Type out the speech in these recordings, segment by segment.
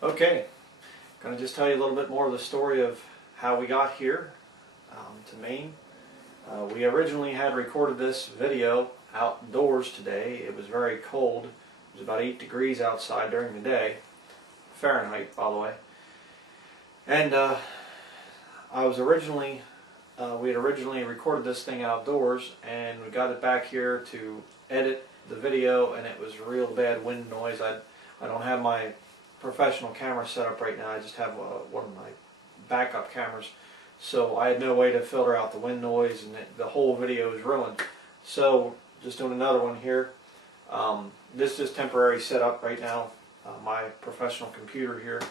Okay, going to just tell you a little bit more of the story of how we got here to Maine. We originally had recorded this video outdoors today. It was very cold. It was about 8 degrees outside during the day, Fahrenheit, by the way. And we had originally recorded this thing outdoors, and we got it back here to edit the video, and it was real bad wind noise. I don't have my professional camera set up right now. I just have one of my backup cameras, so I had no way to filter out the wind noise, and the whole video is ruined. So just doing another one here. This is just temporary setup right now, my professional computer here,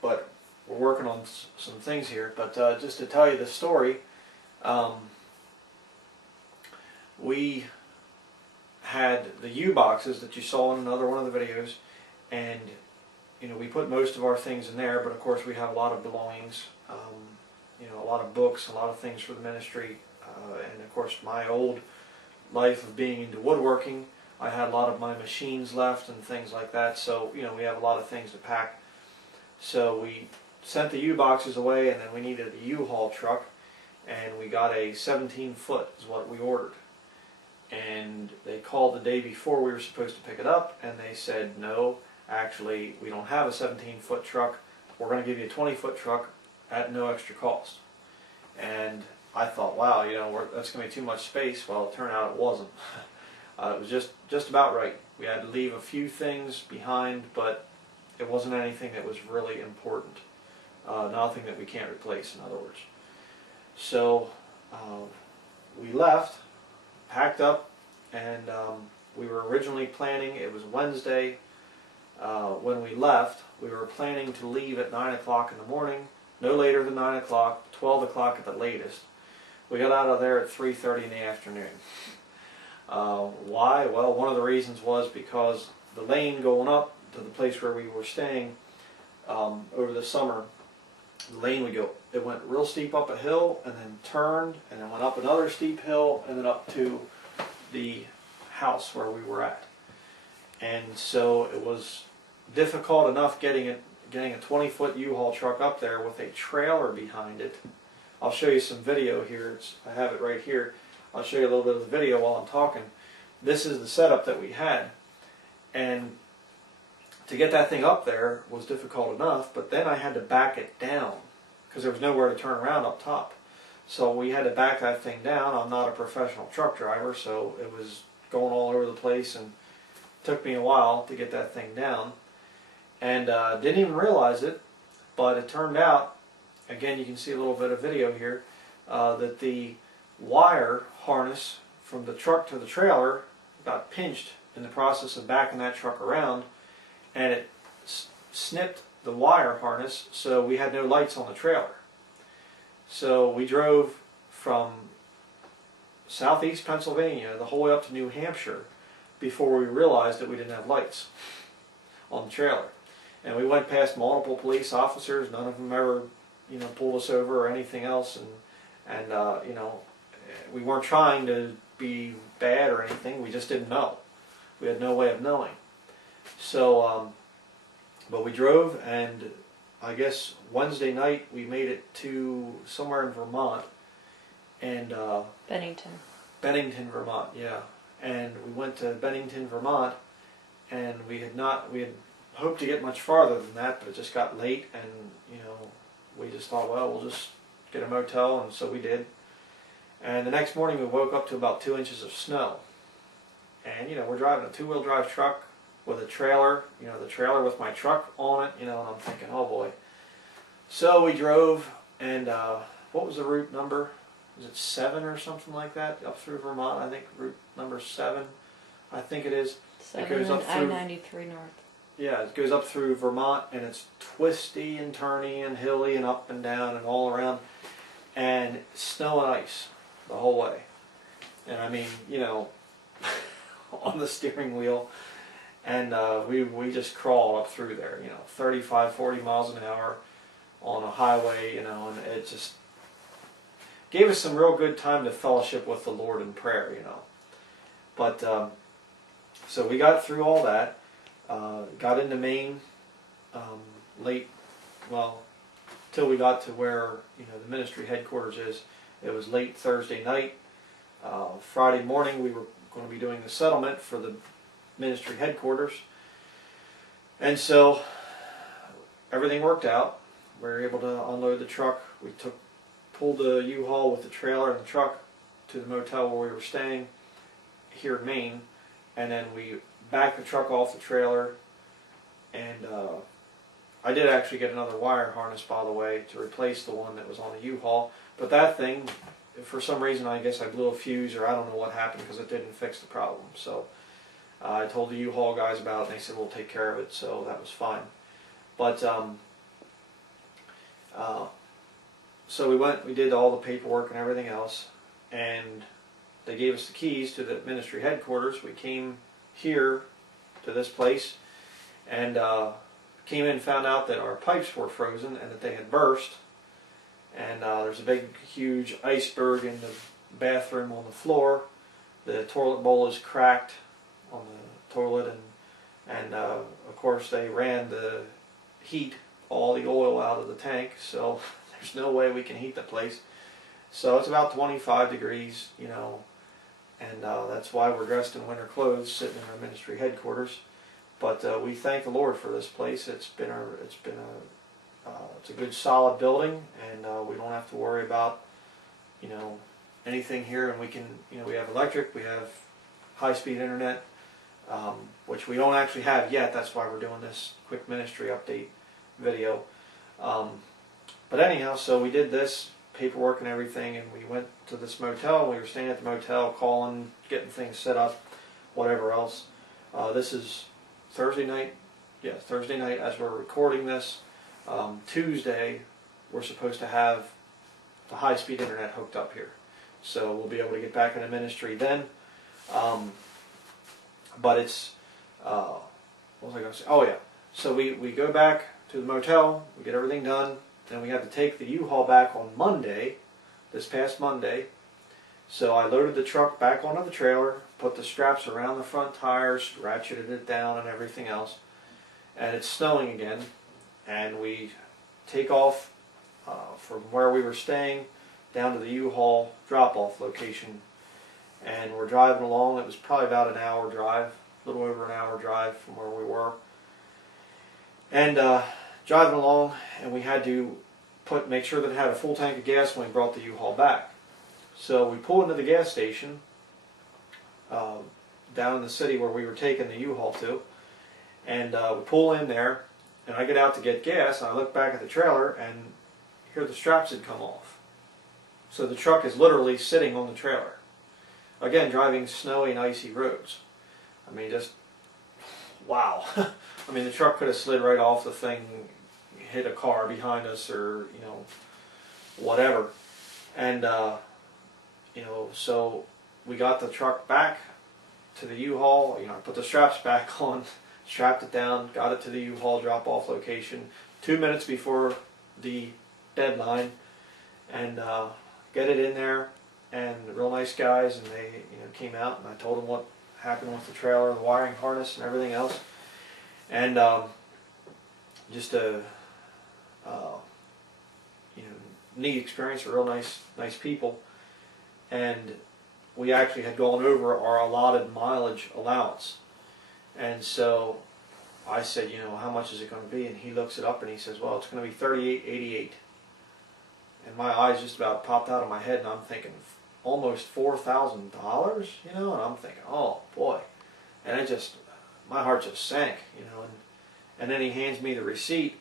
but we're working on some things here. But just to tell you the story, we had the U-boxes that you saw in another one of the videos, and we put most of our things in there, but of course we have a lot of belongings, a lot of books, a lot of things for the ministry, and of course my old life of being into woodworking, I had a lot of my machines left and things like that, so we have a lot of things to pack. So we sent the U-boxes away, and then we needed a U-Haul truck, and we got a 17-foot is what we ordered. And they called the day before we were supposed to pick it up, and they said, no, actually we don't have a 17-foot truck. We're going to give you a 20-foot truck at no extra cost. And I thought, wow, that's going to be too much space. Well, it turned out it wasn't. It was just about right. We had to leave a few things behind, but it wasn't anything that was really important. Nothing that we can't replace, in other words. So we left, packed up, and we were originally planning, it was Wednesday when we left, we were planning to leave at 9 o'clock in the morning, no later than 9 o'clock, 12 o'clock at the latest. We got out of there at 3:30 in the afternoon. Why? Well, one of the reasons was because the lane going up to the place where we were staying over the summer, the lane it went real steep up a hill, and then turned, and then went up another steep hill, and then up to the house where we were at. And so it was difficult enough getting a 20-foot U-Haul truck up there with a trailer behind it. I'll show you some video here. I have it right here. I'll show you a little bit of the video while I'm talking. This is the setup that we had, and to get that thing up there was difficult enough, but then I had to back it down because there was nowhere to turn around up top. So we had to back that thing down. I'm not a professional truck driver, so it was going all over the place, and it took me a while to get that thing down. And didn't even realize it, but it turned out, again you can see a little bit of video here, that the wire harness from the truck to the trailer got pinched in the process of backing that truck around, and it snipped the wire harness, so we had no lights on the trailer. So we drove from southeast Pennsylvania the whole way up to New Hampshire before we realized that we didn't have lights on the trailer. And we went past multiple police officers. None of them ever pulled us over or anything else, and we weren't trying to be bad or anything. We just didn't know. We had no way of knowing. So but we drove, and I guess Wednesday night we made it to somewhere in Vermont, and Bennington, Vermont, yeah. And we went to Bennington, Vermont, and we had hoped to get much farther than that, but it just got late, and we just thought, well, we'll just get a motel, and so we did. And the next morning we woke up to about 2 inches of snow, and we're driving a two-wheel drive truck with a trailer, the trailer with my truck on it, and I'm thinking, oh boy. So we drove, and what was the route number? Was it 7 or something like that? Up through Vermont, I think route number 7, I think it is. 7 it goes and up through I-93 north. Yeah, it goes up through Vermont, and it's twisty and turny and hilly and up and down and all around, and snow and ice the whole way. And I mean, on the steering wheel, and we just crawled up through there, 35, 40 miles an hour on a highway, and it just gave us some real good time to fellowship with the Lord in prayer, But so we got through all that, Got into Maine late, well, till we got to where the ministry headquarters is. It was late Thursday night. Friday morning we were going to be doing the settlement for the ministry headquarters, and so everything worked out. We were able to unload the truck. We pulled the U-Haul with the trailer and the truck to the motel where we were staying here in Maine, and then we backed the truck off the trailer, and I did actually get another wire harness, by the way, to replace the one that was on the U-Haul. But that thing, for some reason, I guess I blew a fuse, or I don't know what happened, because it didn't fix the problem. So I told the U-Haul guys about it, and they said we'll take care of it. So that was fine. But so we did all the paperwork and everything else, and they gave us the keys to the ministry headquarters. We came here to this place, and came in and found out that our pipes were frozen and that they had burst. And there's a big, huge iceberg in the bathroom on the floor. The toilet bowl is cracked on the toilet, and of course they ran the heat, all the oil out of the tank, so there's no way we can heat the place. So it's about 25 degrees, and that's why we're dressed in winter clothes, sitting in our ministry headquarters. But we thank the Lord for this place. It's a good, solid building, and we don't have to worry about anything here. And we can, we have electric, we have high-speed internet, which we don't actually have yet. That's why we're doing this quick ministry update video. But anyhow, so we did this paperwork and everything, and we went to this motel. We were staying at the motel, calling, getting things set up, whatever else. This is Thursday night. Yeah, Thursday night as we're recording this. Tuesday, we're supposed to have the high-speed internet hooked up here, so we'll be able to get back into ministry then. But it's what was I going to say? Oh yeah, so we go back to the motel, we get everything done, and we have to take the U-Haul back on Monday, this past Monday. So I loaded the truck back onto the trailer, put the straps around the front tires, ratcheted it down and everything else, and it's snowing again. And we take off from where we were staying down to the U-Haul drop-off location, and we're driving along. It was probably about an hour drive, a little over an hour drive from where we were, and driving along, and we had to make sure that it had a full tank of gas when we brought the U-Haul back. So we pull into the gas station down in the city where we were taking the U-Haul to, and we pull in there. And I get out to get gas, and I look back at the trailer, and here the straps had come off. So the truck is literally sitting on the trailer. Again, driving snowy and icy roads. I mean, just, wow. I mean, the truck could have slid right off the thing, hit a car behind us, or, whatever. And, so we got the truck back to the U-Haul. I put the straps back on, strapped it down, got it to the U-Haul drop-off location 2 minutes before the deadline, and get it in there. And real nice guys, and they came out, and I told them what happened with the trailer, the wiring harness, and everything else. And just a neat experience. Real nice people, and we actually had gone over our allotted mileage allowance. And so I said, how much is it going to be? And he looks it up and he says, well, it's going to be $38.88. And my eyes just about popped out of my head, and I'm thinking, almost $4,000, and I'm thinking, oh boy. And my heart just sank, and then he hands me the receipt,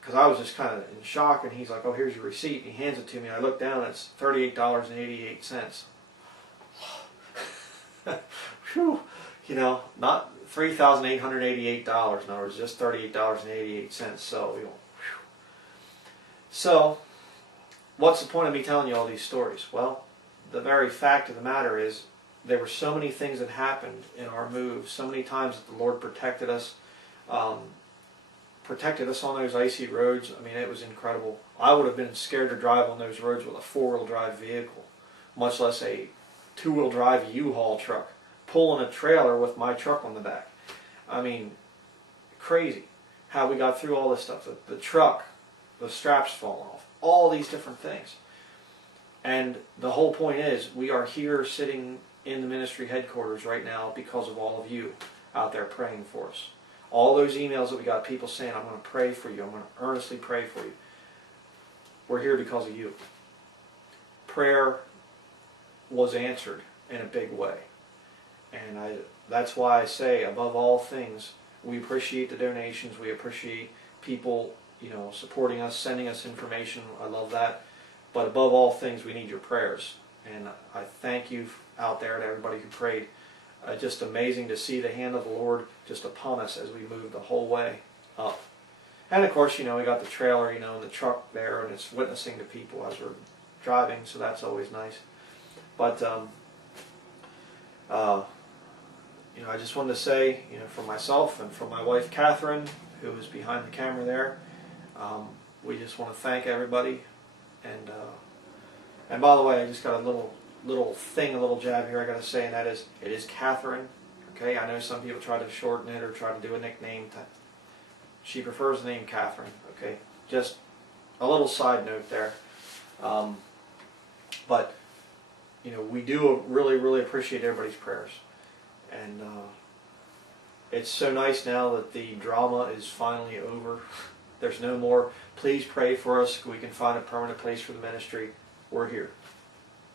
because I was just kind of in shock, and he's like, oh, here's your receipt. And he hands it to me, and I look down, and it's $38.88. Whew. Not $3,888. In other words, just $38.88. So, what's the point of me telling you all these stories? Well, the very fact of the matter is, there were so many things that happened in our move, so many times that the Lord protected us on those icy roads. I mean, it was incredible. I would have been scared to drive on those roads with a four-wheel drive vehicle, much less a two-wheel drive U-Haul truck, pulling a trailer with my truck on the back. I mean, crazy how we got through all this stuff. The truck, the straps falling off, all these different things. And the whole point is, we are here sitting in the ministry headquarters right now because of all of you out there praying for us. All those emails that we got, people saying, I'm going to pray for you, I'm going to earnestly pray for you. We're here because of you. Prayer was answered in a big way. And that's why I say, above all things, we appreciate the donations, we appreciate people, supporting us, sending us information. I love that. But above all things, we need your prayers. And I thank you out there to everybody who prayed. Just amazing to see the hand of the Lord just upon us as we move the whole way up. And of course, we got the trailer, and the truck there, and it's witnessing to people as we're driving, so that's always nice. But, I just wanted to say, for myself and for my wife, Catherine, who is behind the camera there, we just want to thank everybody. And by the way, I just got a little jab here I got to say, and that is, it is Catherine. Okay, I know some people try to shorten it or try to do a nickname. She prefers the name Catherine. Okay, just a little side note there. But we do really, really appreciate everybody's prayers, and it's so nice now that the drama is finally over. There's no more, please pray for us, we can find a permanent place for the ministry. We're here.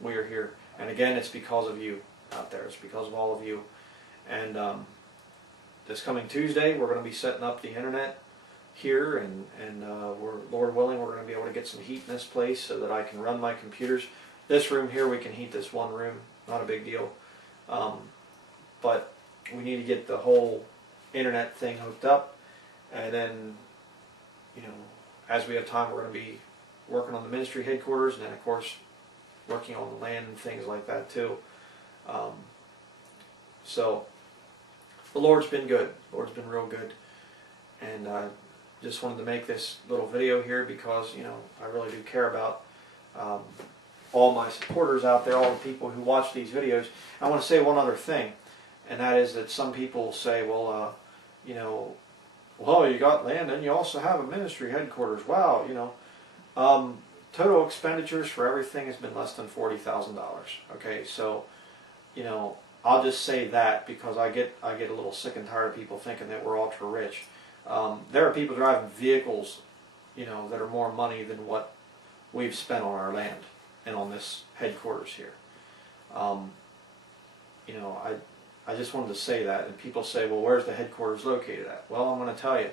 We are here. And again, it's because of you out there. It's because of all of you. And this coming Tuesday, we're going to be setting up the internet here, and we're, Lord willing, we're going to be able to get some heat in this place so that I can run my computers. This room here, we can heat this one room. Not a big deal. But we need to get the whole internet thing hooked up, and then as we have time, we're going to be working on the ministry headquarters, and then of course working on the land and things like that too. So the Lord's been good. The Lord's been real good, and I just wanted to make this little video here because I really do care about all my supporters out there, all the people who watch these videos. I want to say one other thing, and that is that some people say, well, well, you got land and you also have a ministry headquarters. Wow, total expenditures for everything has been less than $40,000. Okay, so I'll just say that because I get a little sick and tired of people thinking that we're ultra rich. There are people driving vehicles, that are more money than what we've spent on our land and on this headquarters here. I just wanted to say that, and people say, well, where's the headquarters located at? Well, I'm going to tell you.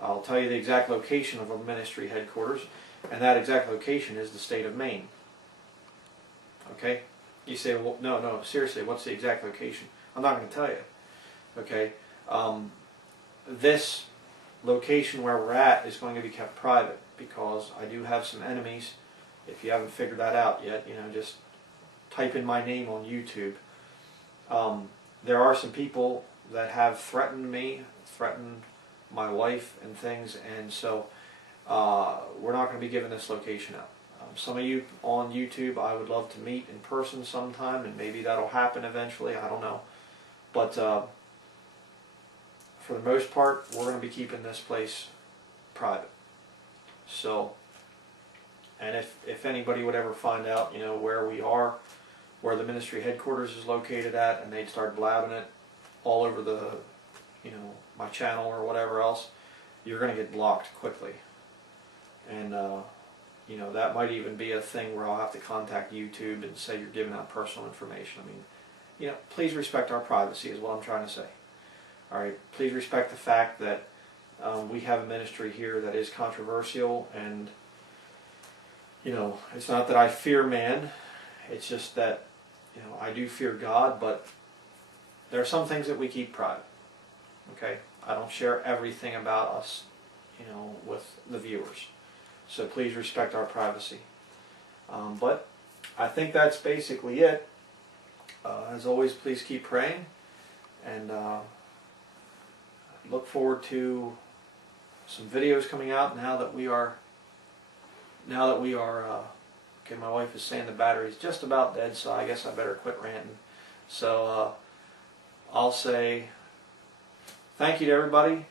I'll tell you the exact location of a ministry headquarters, and that exact location is the state of Maine. Okay? You say, well, no, seriously, what's the exact location? I'm not going to tell you. Okay? This location where we're at is going to be kept private because I do have some enemies. If you haven't figured that out yet, just type in my name on YouTube. There are some people that have threatened me, threatened my wife and things, and so we're not going to be giving this location out. Some of you on YouTube, I would love to meet in person sometime, and maybe that'll happen eventually, I don't know. But for the most part, we're going to be keeping this place private. So, and if anybody would ever find out, where we are, where the ministry headquarters is located at, and they'd start blabbing it all over the, my channel or whatever else, you're going to get blocked quickly. And, that might even be a thing where I'll have to contact YouTube and say you're giving out personal information. I mean, please respect our privacy is what I'm trying to say. All right, please respect the fact that we have a ministry here that is controversial, and, it's not that I fear man, it's just that, I do fear God, but there are some things that we keep private. Okay? I don't share everything about us, with the viewers. So please respect our privacy. But I think that's basically it. As always, please keep praying, and look forward to some videos coming out now that we are okay, my wife is saying the battery's just about dead, so I guess I better quit ranting. So I'll say thank you to everybody.